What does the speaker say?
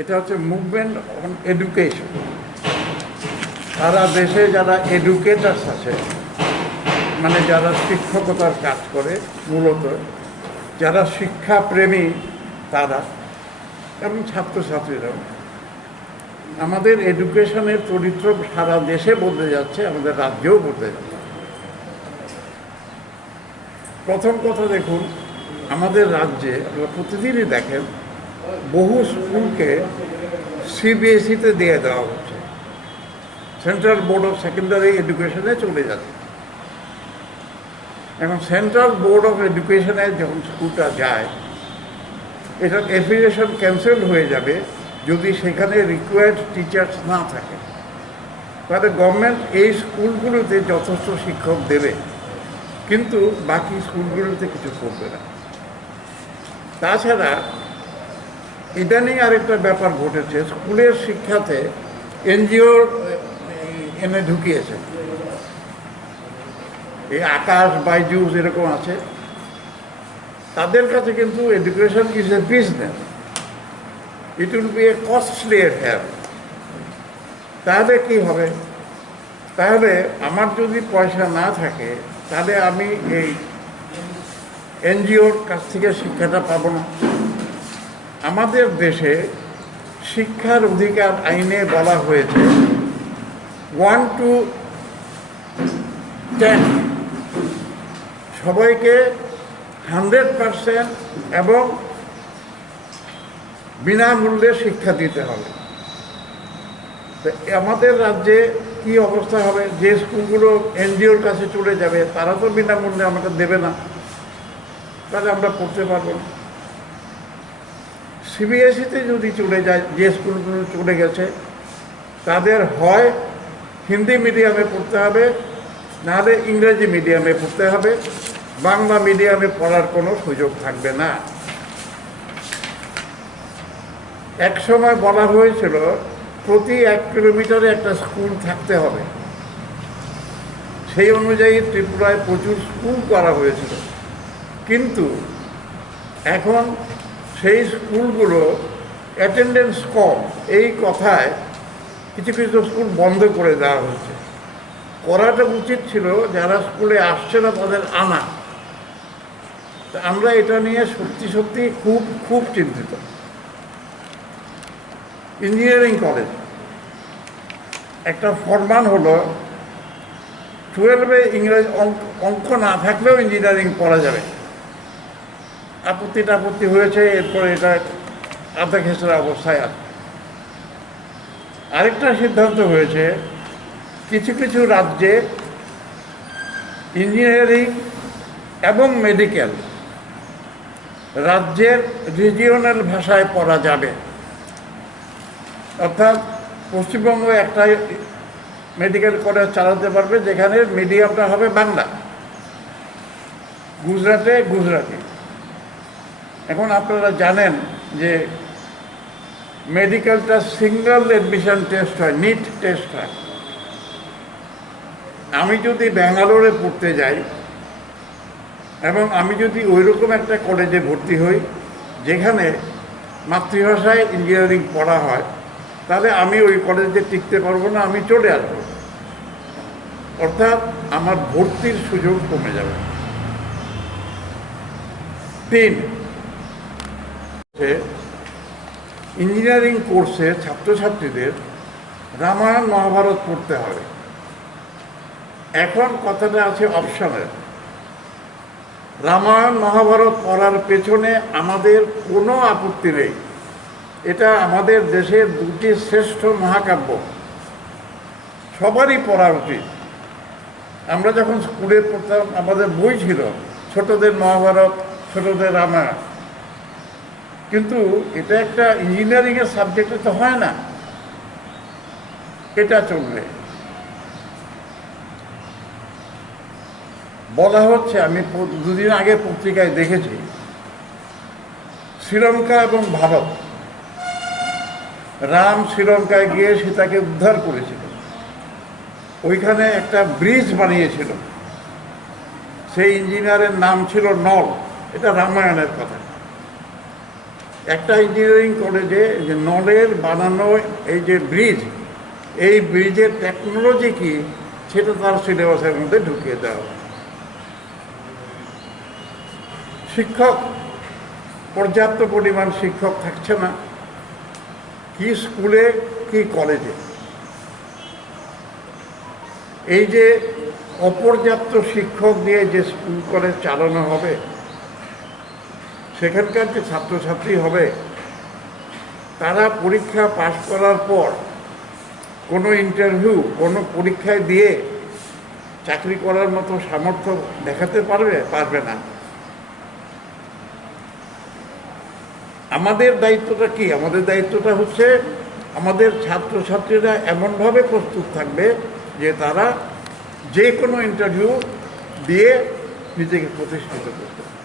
এটা হচ্ছে movement on education. সারা দেশে যারা এডুকেটার্স আছে, মানে যারা শিক্ষকতার কাজ করে, মূলত যারা শিক্ষাপ্রেমী তারা এবং ছাত্রছাত্রীরাও, আমাদের এডুকেশনের চরিত্র সারা দেশে বদলে যাচ্ছে, আমাদের রাজ্যেও বদলে যাচ্ছে। প্রথম কথা দেখুন, আমাদের রাজ্যে আপনারা প্রতিদিনই দেখেন বহু স্কুলকে সিবিএসইতে দিয়ে দেওয়া হচ্ছে, সেন্ট্রাল বোর্ড অফ সেকেন্ডারি এডুকেশনে চলে যাচ্ছে। এখন সেন্ট্রাল বোর্ড অফ এডুকেশনে যখন স্কুলটা যায়, এটার অ্যাফিলিয়েশন ক্যান্সেল হয়ে যাবে যদি সেখানে রিকোয়ার্ড টিচার্স না থাকে। তাহলে গভর্নমেন্ট এই স্কুলগুলোতে যথেষ্ট শিক্ষক দেবে, কিন্তু বাকি স্কুলগুলোতে কিছু করবে না। তাছাড়া ইদানিং আরেকটা ব্যাপার ঘটেছে, স্কুলের শিক্ষাতে এনজিও এনে ঢুকিয়েছে। এই আকাশ, বাইজুস এরকম আছে, তাদের কাছে কিন্তু education is a business, it will B A costly affair. তাহলে কি হবে? তাহলে আমার যদি পয়সা না থাকে, তাহলে আমি এই এনজিওর কাছ থেকে শিক্ষাটা পাবো না। আমাদের দেশে শিক্ষার অধিকার আইনে বলা হয়েছে 1 to 10 সবাইকে 100% এবং বিনামূল্যে শিক্ষা দিতে হবে। তো আমাদের রাজ্যে কি অবস্থা হবে? যে স্কুলগুলো এনজিওর কাছে চলে যাবে, তারা তো বিনামূল্যে আমাকে দেবে না, তাহলে আমরা পড়তে পারবো না। সিবিএসইতে যদি চলে যায়, যে স্কুলগুলো চলে গেছে, তাদের হয় হিন্দি মিডিয়ামে পড়তে হবে, নাহলে ইংরেজি মিডিয়ামে পড়তে হবে, বাংলা মিডিয়ামে পড়ার কোনো সুযোগ থাকবে না। এক সময় বলা হয়েছিল প্রতি 1 কিলোমিটারে একটা স্কুল থাকতে হবে। সেই অনুযায়ী ত্রিপুরায় প্রচুর স্কুল করা হয়েছিল, কিন্তু এখন সেই স্কুলগুলো অ্যাটেন্ডেন্স কম এই কথায় কিছু কিছু স্কুল বন্ধ করে দেওয়া হয়েছে। করাটা উচিত ছিল যারা স্কুলে আসছে না তাদের আনা। আমরা এটা নিয়ে সত্যি সত্যি খুব খুব চিন্তিত। ইঞ্জিনিয়ারিং কলেজ একটা ফরমান হলো 12-এ ইংরেজি অঙ্ক না থাকলেও ইঞ্জিনিয়ারিং পড়া যাবে। আপত্তি হয়েছে, এরপরে এটা আধা খেসরা অবস্থায় আছে। আরেকটা সিদ্ধান্ত হয়েছে, কিছু কিছু রাজ্যে ইঞ্জিনিয়ারিং এবং মেডিকেল রাজ্যের রিজিওনাল ভাষায় পড়া যাবে। অর্থাৎ পশ্চিমবঙ্গ একটা মেডিকেল কলেজ চালাতে পারবে যেখানে মিডিয়ামটা হবে বাংলা, গুজরাটে গুজরাটি। এখন আপনারা জানেন যে মেডিকেলটা সিঙ্গল অ্যাডমিশন টেস্ট হয়, নিট টেস্ট হয়। আমি যদি ব্যাঙ্গালোরে পড়তে যাই এবং আমি যদি ওইরকম একটা কলেজে ভর্তি হই যেখানে মাতৃভাষায় ইঞ্জিনিয়ারিং পড়া হয়, তাহলে আমি ওই কলেজে টিকতে পারবো না, আমি চলে আসবো। অর্থাৎ আমার ভর্তির সুযোগ কমে যাবে। 3, ইঞ্জিনিয়ারিং কোর্সে ছাত্রছাত্রীদের রামায়ণ মহাভারত পড়তে হবে। এখন কথাটা আছে অপশনের। রামায়ণ মহাভারত পড়ার পেছনে আমাদের কোনো আপত্তি নেই। এটা আমাদের দেশের 2টি শ্রেষ্ঠ মহাকাব্য, সবারই পড়া উচিত। আমরা যখন স্কুলে পড়তাম আমাদের বই ছিল ছোটদের মহাভারত, ছোটদের রামায়ণ, কিন্তু এটা একটা ইঞ্জিনিয়ারিংয়ের সাবজেক্টে তো হয় না। এটা চলবে। বলা হচ্ছে, আমি 2 দিন আগে পত্রিকায় দেখেছি, শ্রীলঙ্কা এবং ভারত, রাম শ্রীলঙ্কায় গিয়ে সীতাকে উদ্ধার করেছিল, ওইখানে একটা ব্রিজ বানিয়েছিল, সেই ইঞ্জিনিয়ারের নাম ছিল নল। এটা রামায়ণের কথা। একটা ইঞ্জিনিয়ারিং কলেজে যে নলের বানানো এই যে ব্রিজ, এই ব্রিজের টেকনোলজি কি সেটা তার সিলেবাসের মধ্যে ঢুকিয়ে দেওয়া। শিক্ষক, পর্যাপ্ত পরিমাণ শিক্ষক থাকছে না, কি স্কুলে কি কলেজে। এই যে অপর্যাপ্ত শিক্ষক দিয়ে যে স্কুল কলেজ চালানো হবে, সেখানকার যে ছাত্রছাত্রী হবে তারা পরীক্ষা পাশ করার পর কোনো ইন্টারভিউ, কোনো পরীক্ষায় দিয়ে চাকরি করার মতো সামর্থ্য দেখাতে পারবে না। আমাদের দায়িত্বটা কি? আমাদের দায়িত্বটা হচ্ছে আমাদের ছাত্রছাত্রীরা এমনভাবে প্রস্তুত থাকবে যে তারা যে কোনো ইন্টারভিউ দিয়ে নিজেকে প্রতিষ্ঠিত করতে পারে।